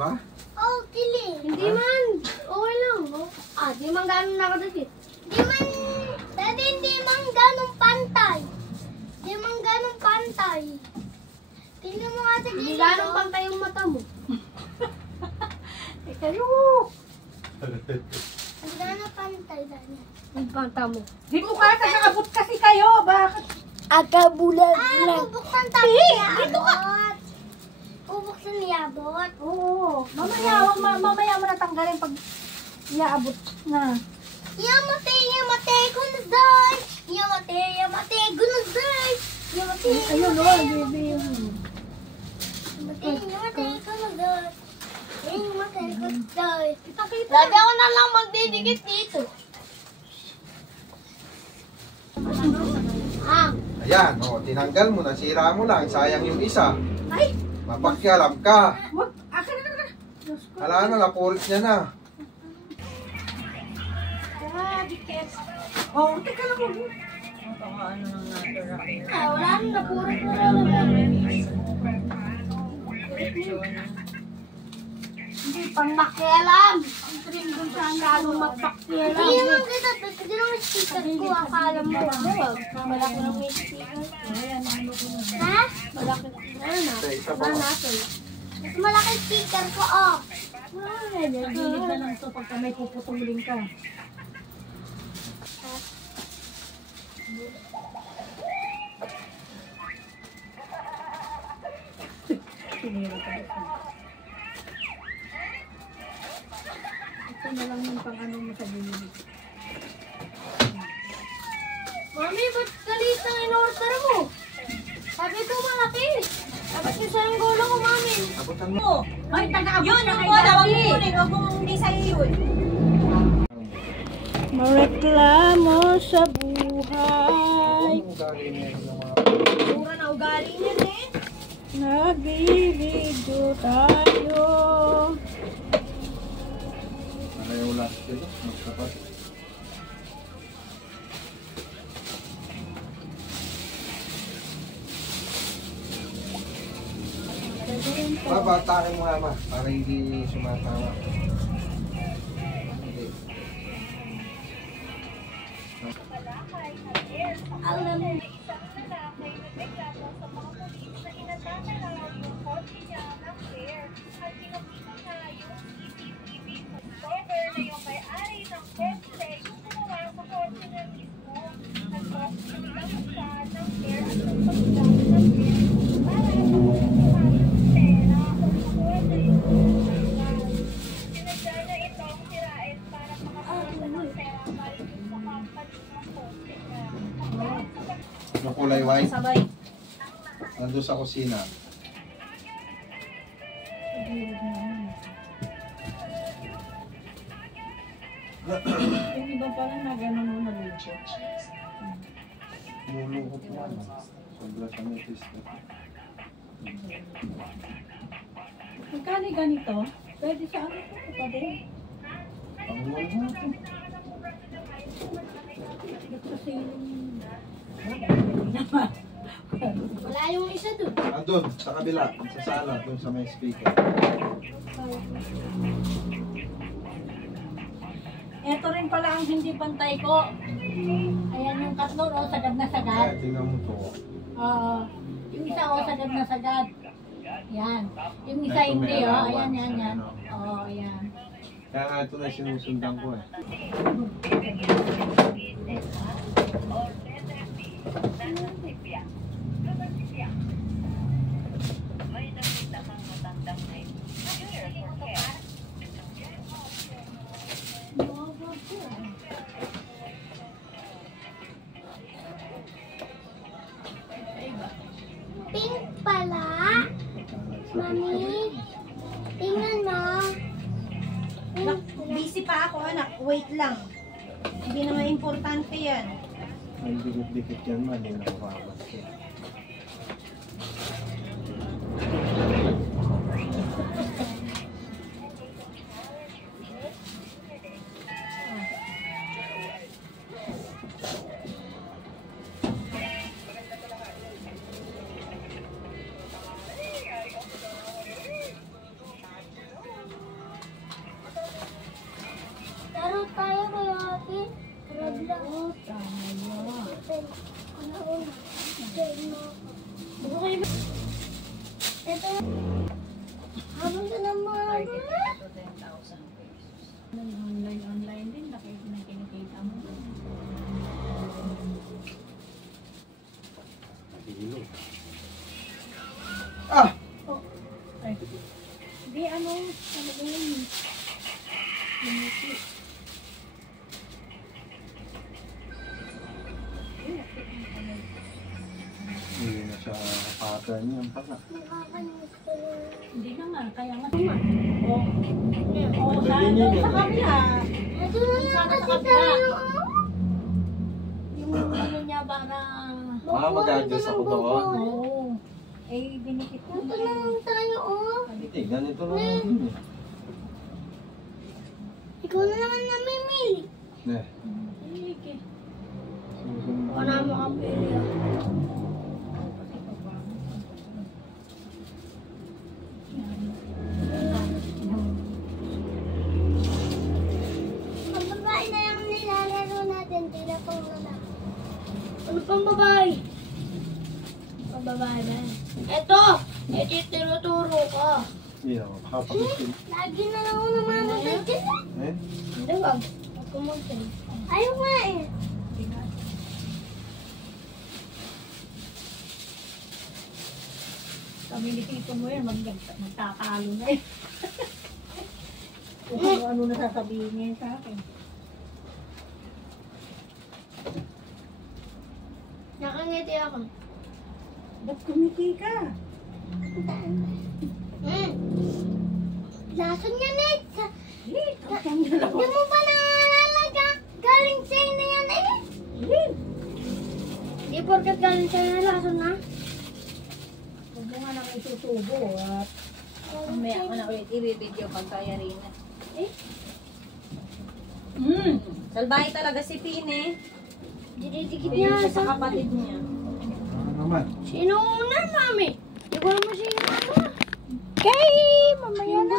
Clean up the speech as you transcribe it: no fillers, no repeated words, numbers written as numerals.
ba? Oh, kiling. Hindi man. Okay lang. Di man ganun nakadikit. Hindi man ganun pantay. Di man ganun pantay. Tingnan mo nga sa gilid. Hindi ganun pantay yung mata mo. Kayo! Hindi ganun pantay, Daniel. Yung panta mo. Di ko kaya nakaabot kasi kayo. Bakit? Agabulag lang. Bubuksan tayo dito ka. Bubuksan niya, abot. Oo. Mamaya mo natanggalin pag iaabot na. Yamate, gunazay. Yamate, gunazay. Yamate, Ayun o, baby. Yamate, gunazay. Yamate, gunazay. Lagi ako na lang magdidikit dito. Ayan, tinanggal mo, nasira mo lang. Sayang yung isa. Ay! Mapakialam ka. Wag! Akin na! Hala na, napurit niya na. Dikit. Oh, teka lang mo. Wala na, napurit na lang. Hindi pang makialam. Ang trim doon sa lalo magpakialam. Hindi naman kita. Hindi naman sticker ko. Akala mo. Malaki lang may sticker. Ha? Malaki na. Isa pa. Mas malaki sticker ko, oh. Ay, nagigit na lang ito pagka may puputulin ka. Sinira ka ito. Ito na lang yung pang-ano mo sa gilid. Mami, ba't galit ang in-order mo? Sabi ko malaki. Dapat yung sarang gulo ko, mami. Abutan mo. Ay, taga-abot Yun, ka yung kay wala, wag Daddy. mo kunin, wag mong hindi sa'yo yun. Mareklamo sa buhay. Mura na ugali niya eh. Nagbibigyo tayo. Ayaw last kilo, magkapat. Babatakin mo nga ma, para hindi sumatama. Hindi. Alam mo. Yung kulay white, Sabay. nandun sa kusina. Yung iba pala na gano'n mo na luto. Mulukot mo ano. Sobra sa metis. Magkano ganito? Pwede sa ano po? Pwede. Ang wala mo ito. Ba't kasi yung... Wala yung isa doon. Andun, sa kabila, sa sala, dun sa may speaker. Ito rin pala ang hindi pantay ko. Ayan yung katlo, oh, sagad na sagad. Kaya tingnan mo to. Yung isa, oh, sagad na sagad. Yan. Yung isa Ito hindi, may oh. alawan. Ayan, yan, yan. Ano? Oh, ayan. Kaya nga ito na sinusundan ko eh. Pink pala. Mami, tingnan mo. Busy pa ako anak, wait lang. Hindi naman importante yan. May dikit-dikit yan man, hindi na makakas. Una-una. Ito na. Habang ka na mga Target ko 10,000 pesos. Online din, kinikita mo. Ah! Ay, di ano ba yun? Lumiti. Hindi na siya pattern yan pala. nakakalimutan ko na. Hindi na nga, kaya nga. Oo, sa Madali niya sa yun. kabila. Ito na lang Sana kasi sa kabila. tayo. Yung ano niya parang... Mag-adjust ako doon. Oo. Eh, binikit ko Ito na. na lang tayo, oh. Eh, ganito lang yun eh. Ikaw na naman namimili. Ne. Sige. Susunod. Wala makapili, ah. Ang babae na lang nilalaro natin, tila pang lalaki. Ano pang babae? Pang babae na yan. Ito yung tinuturo ko. Hindi ako. Kapag-isip. Lagi na lang ako namamatay dyan. Eh? Hindi, wag. Wag kumuntin. Ayaw nga eh. Kami ni Tito mo yan, magtatalo na eh. Kung ano na sasabihin niya sa akin. Nakangiti ako. Ba't kumiti ka? Lason niya, Nate. Hindi Hindi mo ba naalala? Galing sa'yo na yan eh. Hindi porkat galing sa'yo na lason na. Huwag mo nga naman isusubo at mamaya ko na ulit i-video pagkaya rin na. Salbahe talaga si Pine. Dididikit Ayun niya siya sa kapatid niya. Ano naman? Sino una, mami? Hindi ko naman sino una. Kay, mamaya na.